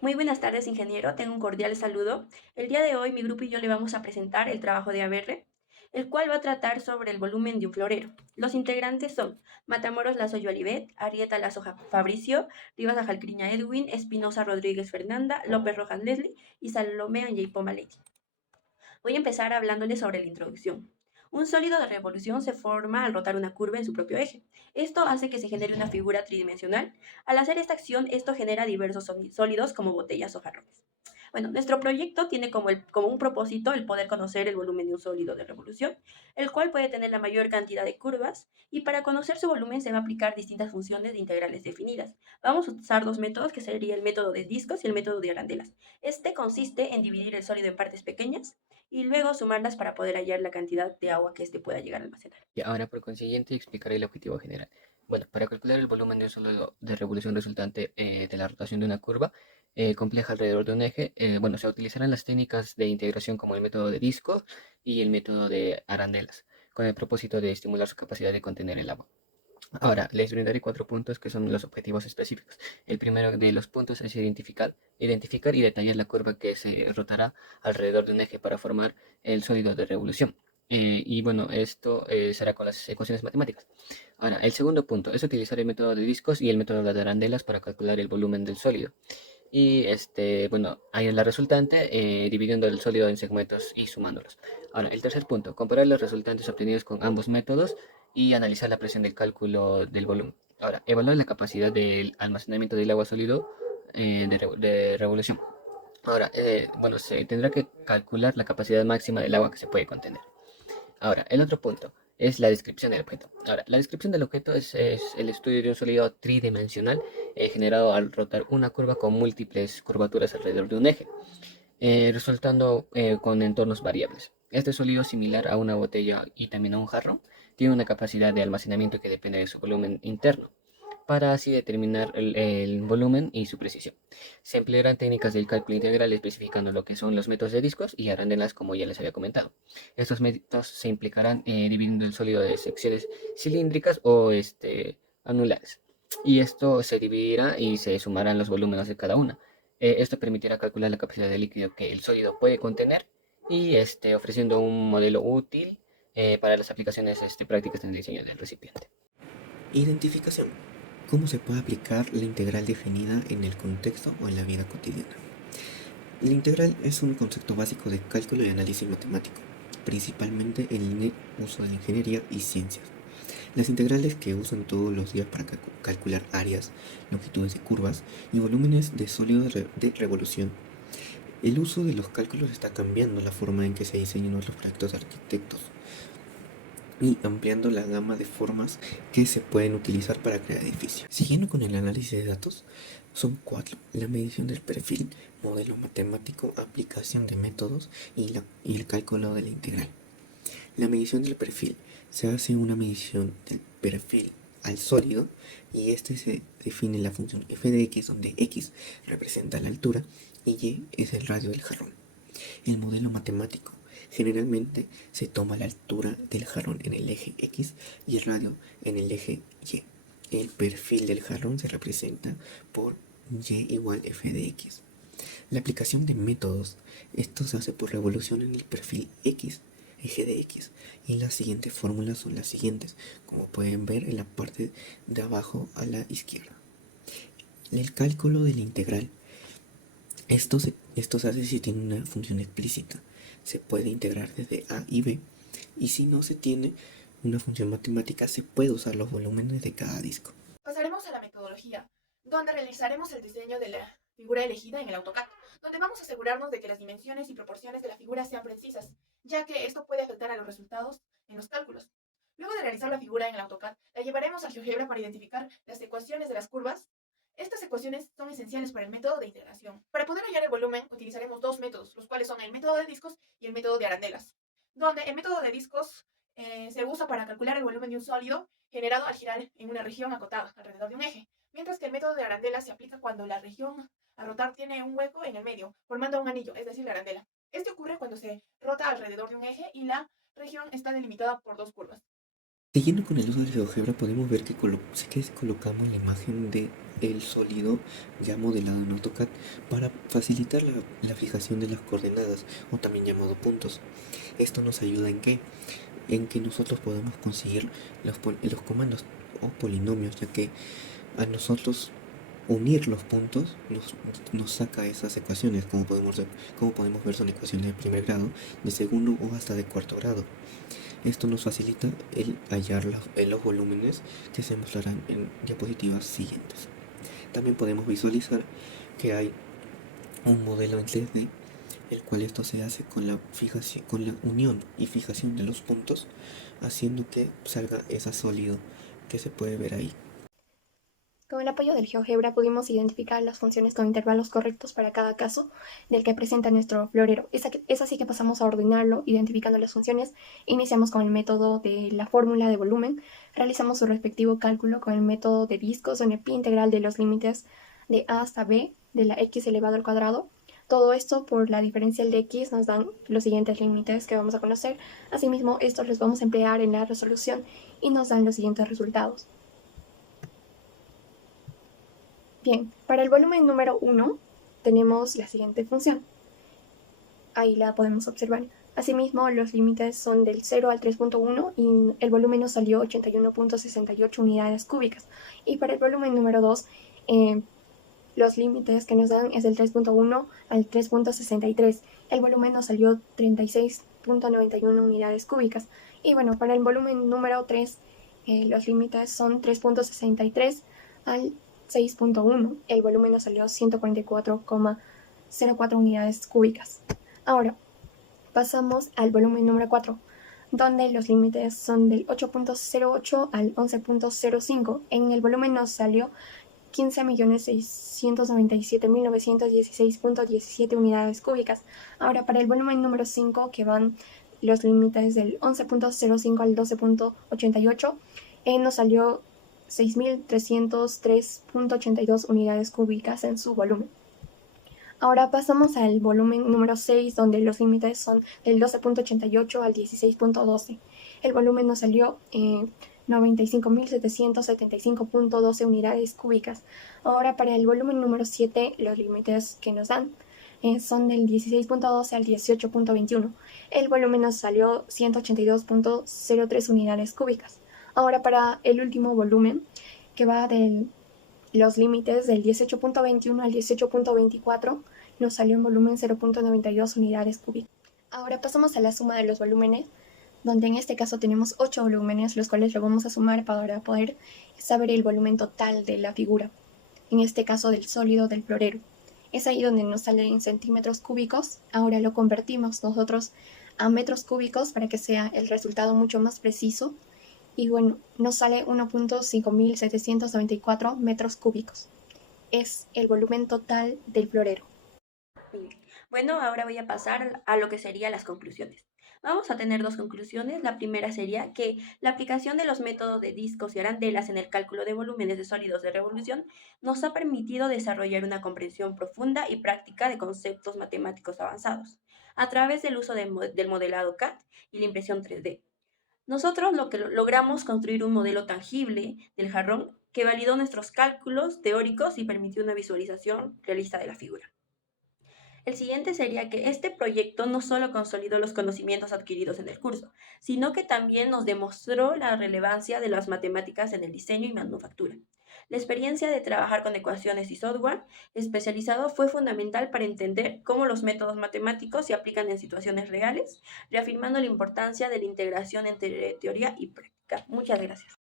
Muy buenas tardes, ingeniero. Tengo un cordial saludo. El día de hoy mi grupo y yo le vamos a presentar el trabajo de ABR, el cual va a tratar sobre el volumen de un florero. Los integrantes son Matamoros Lazo Olivet, Arieta Lazo Fabricio, Rivas Ajalcriña Edwin, Espinosa Rodríguez Fernanda, López Rojas Leslie y Salomé Anjeipo Lady. Voy a empezar hablándoles sobre la introducción. Un sólido de revolución se forma al rotar una curva en su propio eje. Esto hace que se genere una figura tridimensional. Al hacer esta acción, esto genera diversos sólidos como botellas o jarrones. Bueno, nuestro proyecto tiene como un propósito el poder conocer el volumen de un sólido de revolución, el cual puede tener la mayor cantidad de curvas, y para conocer su volumen se va a aplicar distintas funciones de integrales definidas. Vamos a usar dos métodos, que sería el método de discos y el método de arandelas. Este consiste en dividir el sólido en partes pequeñas y luego sumarlas para poder hallar la cantidad de agua que éste pueda llegar a almacenar. Y ahora, por consiguiente, explicaré el objetivo general. Bueno, para calcular el volumen de un sólido de revolución resultante de la rotación de una curva compleja alrededor de un eje, se utilizarán las técnicas de integración como el método de disco y el método de arandelas, con el propósito de estimular su capacidad de contener el agua. Ahora, les brindaré 4 puntos que son los objetivos específicos. El primero de los puntos es identificar y detallar la curva que se rotará alrededor de un eje para formar el sólido de revolución. Esto será con las ecuaciones matemáticas. Ahora, el segundo punto es utilizar el método de discos y el método de arandelas para calcular el volumen del sólido. Ahí en la resultante, dividiendo el sólido en segmentos y sumándolos. Ahora, el tercer punto, comparar los resultantes obtenidos con ambos métodos y analizar la presión del cálculo del volumen. Ahora, evaluar la capacidad del almacenamiento del agua sólido de revolución. Ahora, se tendrá que calcular la capacidad máxima del agua que se puede contener. Ahora, el otro punto es la descripción del objeto. Ahora, la descripción del objeto es el estudio de un sólido tridimensional generado al rotar una curva con múltiples curvaturas alrededor de un eje, resultando con entornos variables. Este sólido, similar a una botella y también a un jarro, tiene una capacidad de almacenamiento que depende de su volumen interno, para así determinar el volumen y su precisión. Se emplearán técnicas del cálculo integral especificando lo que son los métodos de discos y arandelas, como ya les había comentado. Estos métodos se implicarán dividiendo el sólido de secciones cilíndricas o anulares. Y esto se dividirá y se sumarán los volúmenes de cada una. Esto permitirá calcular la capacidad de líquido que el sólido puede contener y ofreciendo un modelo útil para las aplicaciones prácticas en el diseño del recipiente. Identificación. ¿Cómo se puede aplicar la integral definida en el contexto o en la vida cotidiana? La integral es un concepto básico de cálculo y análisis matemático, principalmente en el uso de la ingeniería y ciencias. Las integrales que usan todos los días para calcular áreas, longitudes de curvas y volúmenes de sólidos de revolución. El uso de los cálculos está cambiando la forma en que se diseñan los proyectos de arquitectos y ampliando la gama de formas que se pueden utilizar para crear edificios. Siguiendo con el análisis de datos, son 4: la medición del perfil, modelo matemático, aplicación de métodos y el cálculo de la integral. La medición del perfil: se hace una medición del perfil al sólido y se define la función f de x, donde x representa la altura y y es el radio del jarrón. El modelo matemático: generalmente se toma la altura del jarrón en el eje X y el radio en el eje Y. El perfil del jarrón se representa por Y igual f de x. La aplicación de métodos: esto se hace por revolución en el perfil X, eje de X, y las siguientes fórmulas son las siguientes, como pueden ver en la parte de abajo a la izquierda. El cálculo de la integral: esto se hace si tiene una función explícita. Se puede integrar desde a y b, y si no se tiene una función matemática, se puede usar los volúmenes de cada disco. Pasaremos a la metodología, donde realizaremos el diseño de la figura elegida en el AutoCAD, donde vamos a asegurarnos de que las dimensiones y proporciones de la figura sean precisas, ya que esto puede afectar a los resultados en los cálculos. Luego de realizar la figura en el AutoCAD, la llevaremos a GeoGebra para identificar las ecuaciones de las curvas. Estas ecuaciones son esenciales para el método de integración. Para poder hallar el volumen, utilizaremos dos métodos, los cuales son el método de discos y el método de arandelas, donde el método de discos se usa para calcular el volumen de un sólido generado al girar en una región acotada alrededor de un eje, mientras que el método de arandela se aplica cuando la región a rotar tiene un hueco en el medio, formando un anillo, es decir, la arandela. Este ocurre cuando se rota alrededor de un eje y la región está delimitada por dos curvas. Siguiendo con el uso del GeoGebra podemos ver que, colocamos la imagen de el sólido ya modelado en AutoCAD para facilitar la fijación de las coordenadas o también llamado puntos. Esto nos ayuda en que nosotros podamos conseguir los comandos o polinomios, ya que a nosotros unir los puntos nos saca esas ecuaciones. Como podemos ver, son ecuaciones de primer grado, de segundo o hasta de cuarto grado. Esto nos facilita el hallar los volúmenes que se mostrarán en diapositivas siguientes. También podemos visualizar que hay un modelo en 3D, el cual esto se hace con la unión y fijación de los puntos, haciendo que salga ese sólido que se puede ver ahí. Con el apoyo del GeoGebra pudimos identificar las funciones con intervalos correctos para cada caso del que presenta nuestro florero. Es así que pasamos a ordenarlo, identificando las funciones. Iniciamos con el método de la fórmula de volumen, realizamos su respectivo cálculo con el método de discos, donde pi integral de los límites de a hasta b de la x elevado al cuadrado. Todo esto por la diferencial de x nos dan los siguientes límites que vamos a conocer. Asimismo, estos los vamos a emplear en la resolución y nos dan los siguientes resultados. Bien, para el volumen número 1 tenemos la siguiente función. Ahí la podemos observar. Asimismo, los límites son del 0 al 3.1 y el volumen nos salió 81.68 unidades cúbicas. Y para el volumen número 2, los límites que nos dan es del 3.1 al 3.63. El volumen nos salió 36.91 unidades cúbicas. Y bueno, para el volumen número 3, los límites son 3.63 al 6.1. El volumen nos salió 144,04 unidades cúbicas. Ahora, pasamos al volumen número 4, donde los límites son del 8.08 al 11.05. En el volumen nos salió 15.697.916.17 unidades cúbicas. Ahora, para el volumen número 5, que van los límites del 11.05 al 12.88, nos salió 6.303.82 unidades cúbicas en su volumen. Ahora pasamos al volumen número 6, donde los límites son del 12.88 al 16.12. El volumen nos salió 95.775.12 unidades cúbicas. Ahora para el volumen número 7, los límites que nos dan son del 16.12 al 18.21. El volumen nos salió 182.03 unidades cúbicas. Ahora para el último volumen, que va de los límites del 18.21 al 18.24, nos salió un volumen 0.92 unidades cúbicas. Ahora pasamos a la suma de los volúmenes, donde en este caso tenemos 8 volúmenes, los cuales lo vamos a sumar para poder saber el volumen total de la figura, en este caso del sólido del florero. Es ahí donde nos sale en centímetros cúbicos. Ahora lo convertimos nosotros a metros cúbicos para que sea el resultado mucho más preciso. Y bueno, nos sale 1.5794 metros cúbicos. Es el volumen total del florero. Bueno, ahora voy a pasar a lo que serían las conclusiones. Vamos a tener dos conclusiones. La primera sería que la aplicación de los métodos de discos y arandelas en el cálculo de volúmenes de sólidos de revolución nos ha permitido desarrollar una comprensión profunda y práctica de conceptos matemáticos avanzados a través del uso del modelado CAD y la impresión 3D. Nosotros lo que logramos construir un modelo tangible del jarrón que validó nuestros cálculos teóricos y permitió una visualización realista de la figura. El siguiente sería que este proyecto no solo consolidó los conocimientos adquiridos en el curso, sino que también nos demostró la relevancia de las matemáticas en el diseño y manufactura. La experiencia de trabajar con ecuaciones y software especializado fue fundamental para entender cómo los métodos matemáticos se aplican en situaciones reales, reafirmando la importancia de la integración entre teoría y práctica. Muchas gracias.